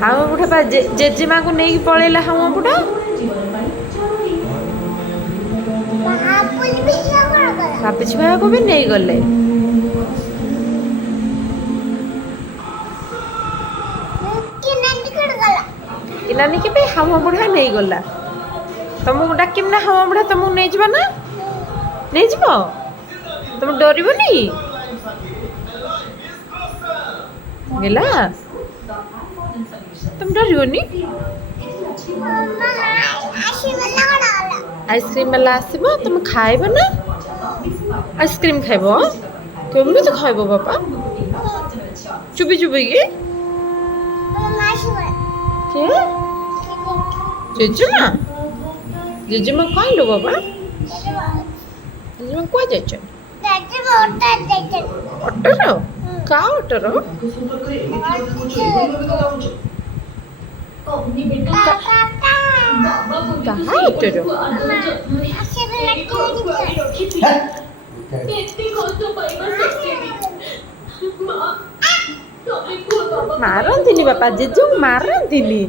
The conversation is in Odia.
ହାମ ବୁଢ଼ା ବା ଜେଜେମାକୁ ନେଇକି ପଳେଇଲା ହାମ ବୁଢ଼ା। ବାପିଛି ଭାଇକୁ ବି ନେଇଗଲେ। କି ନାନୀ କେବେ ହାମ ବୁଢ଼ା ନେଇଗଲା। ତମକୁ ଡାକିବି ନା ହାମ ବୁଢ଼ା ତମକୁ ନେଇଯିବ ନା? ନେଇଯିବ? ତମେ ଡରିବନି? ଗେଲା ତମେ ଡରିବନି? ଆଇସ୍କ୍ରିମ ବାଲା ଆସିବ ତମେ ଖାଇବ ନା? ଆଇସ୍କ୍ରିମ ଖାଇବ? କେମିତି ଖାଇବ ବାପା? ଚୁବି ଚୁବିକି? କିଏ? ଜେଜେମା? ଜେଜେମା କହିଲୁ ବାବା? ଜେଜେମା କୁଆ ଯାଇଛ? ଅଟୋର? କା ଅଟୋର? କାହା ଅଟୋର? ମାରନ୍ତିନି ବାପା, ଜେଜେଙ୍କୁ ମାରନ୍ତିନି।